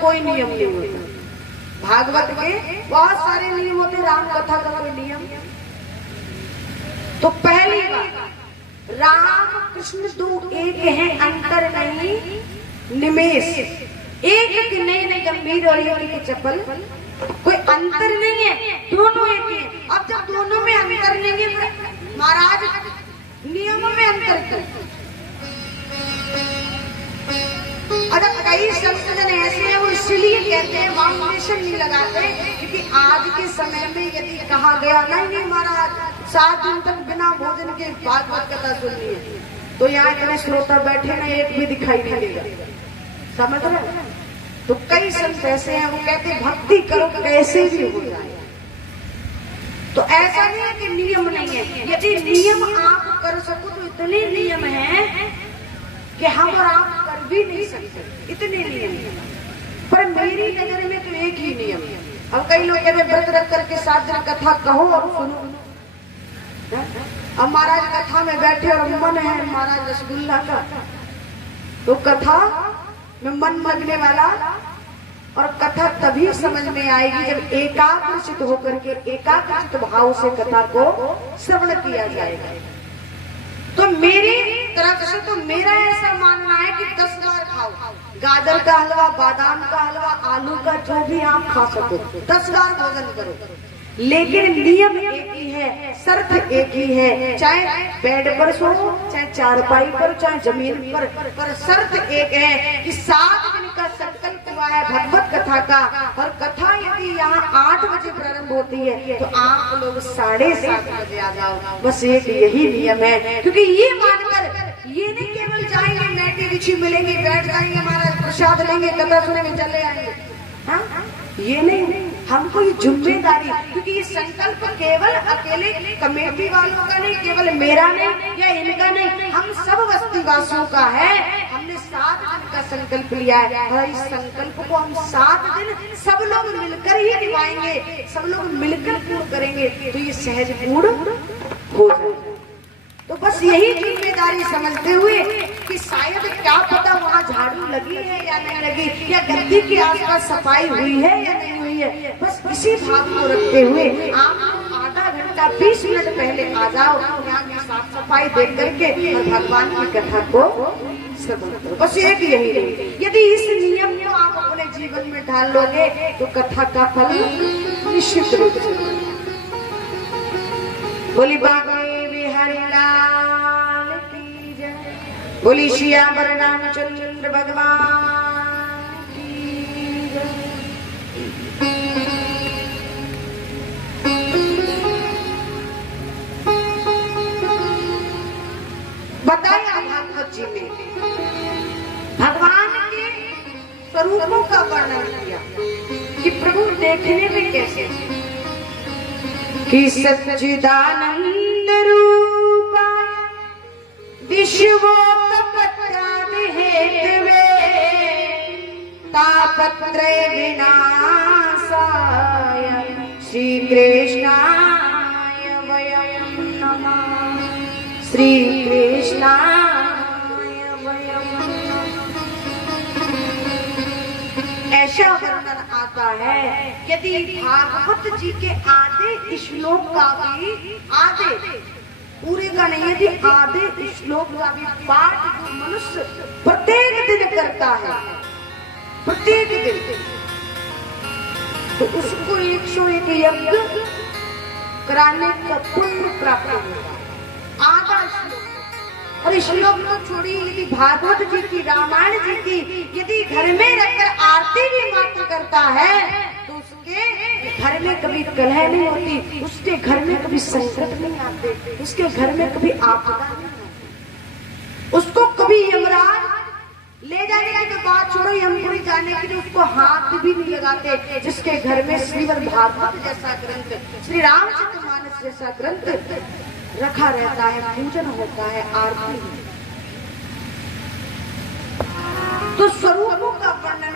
कोई नियम नहीं होता। भागवत के बहुत सारे नियम होते, राम कथा का कोई नियम। तो पहली बात, राम कृष्ण दो एक है, अंतर नहीं निमेष। एक की नहीं गंभीर और एक की चपल, कोई अंतर नहीं है, दोनों एक है। अब जब दोनों में अंतर नहीं है, महाराज नियम में अंतर क्यों? अगर कई संशोधन ऐसे हैं, वो इसलिए कहते हैं, फाउंडेशन नहीं लगाते, क्योंकि आज के समय में यदि कहा गया नहीं महाराज 7 दिन तक बिना भोजन के भागवत कथा सुननी है, तो यहाँ इतने श्रोता बैठे ना, एक भी दिखाई नहीं देगा। समझ रहे? तो कई संत ऐसे हैं, वो कहते भक्ति करो कैसे भी हो जाए। तो ऐसा नहीं है कि नियम नहीं है, यदि नियम आप कर सको तो इतने नियम हैं कि हम और आप कर भी नहीं सकते, इतने नियम हैं। पर मेरी नजर में तो एक ही नियम है। अब कई लोग कहते व्रत रख करके 7 दिन कथा कहो और सुनो। अब महाराज कथा में बैठे और मन है महाराज रसगुल्ला का, तो कथा में मन लगने वाला, और कथा तभी समझ में आएगी जब एकाग्रचित होकर के एकाग्रचित भाव से कथा को श्रवण किया जाएगा। तो मेरी तरफ से तो मेरा ऐसा मानना है कि 10 बार खाओ, गाजर का हलवा, बादाम का हलवा, आलू का, जो भी आप खा सको, 10 बार भोजन करो। लेकिन नियम एक ही है, शर्त एक ही है, चाहे बेड पर सो, चाहे चारपाई पर, चाहे जमीन पर शर्त एक है कि 7 दिन का संकल्प हुआ है भगवत कथा का। और कथा यदि यहाँ 8 बजे प्रारंभ होती है, तो आप लोग 7:30 बजे आ जाओ। बस एक यही नियम है, क्योंकि ये मानकर ये नहीं केवल जाएंगे मैटी बिछी मिलेंगे, बैठ जाएंगे, हमारा प्रसाद लेंगे, कथा सुनेंगे, चले आएंगे। हाँ, ये नहीं, हमको ये जिम्मेदारी, क्योंकि ये संकल्प केवल अकेले कमेटी वालों का नहीं, केवल मेरा नहीं या इनका नहीं, हम सब बस्तीवासियों का है। हमने 7 दिन का संकल्प लिया है, और इस संकल्प को हम 7 दिन सब लोग मिलकर ही निभाएंगे, सब लोग मिलकर पूर्ण करेंगे, तो ये सहज पूर्ण हो जाएगा। तो बस यही जिम्मेदारी समझते हुए कि शायद क्या पता वहाँ झाड़ू लगी है या नहीं लगी, या गद्दी के आसपास सफाई हुई है या नहीं हुई है, बस इसी भाव को रखते हुए आप आधा घंटा 20 मिनट पहले आ जाओ, यहाँ की साफ सफाई देख करके और भगवान की कथा को श्रवण करो। बस एक यही नहीं, यदि इस नियम को आप अपने जीवन में ढाल लोगे तो कथा का फल निश्चित रूप से। बोली बाबा हरिलाल की जय, बोली सियावर रामचंद्र भगवान की जय। बताया भागवत जी में भगवान के स्वरूपों का वर्णन किया कि प्रभु देखने में कैसे, कि सच्चिदानंद रूपा विश्वोत्पत्त्यादि हेतवे तापत्रय विनाशाय श्री कृष्णाय वयं नमः, श्री कृष्णाय वयं नमः। ऐसा वर्णन आता है, यदि भागवत जी के आधे श्लोक का भी, आधे पूरे का नहीं, यदि आधे श्लोक का भी पाठ जो मनुष्य प्रत्येक दिन करता है, प्रत्येक दिन, तो उसको 101 यज्ञ कराने का पुण्य प्राप्त होगा। आधा श्लोक, और श्लोक को छोड़िए, यदि भागवत जी की, रामायण जी की यदि घर में रखकर आरती भी मात्र करता है, तो उसके घर में कभी कलह नहीं होती, उसके घर में कभी संकट नहीं आते, उसके घर में कभी आपदा नहीं आती, उसको कभी यमराज ले जाने की तो बात छोड़ो, यमपुरी जाने के लिए उसको हाथ भी नहीं लगाते। जिसके घर में श्रीमद् भागवत जैसा ग्रंथ, श्री रामचरितमानस जैसा ग्रंथ रखा रहता है, पूजन होता है, आरती। तो स्वरूपों का वर्णन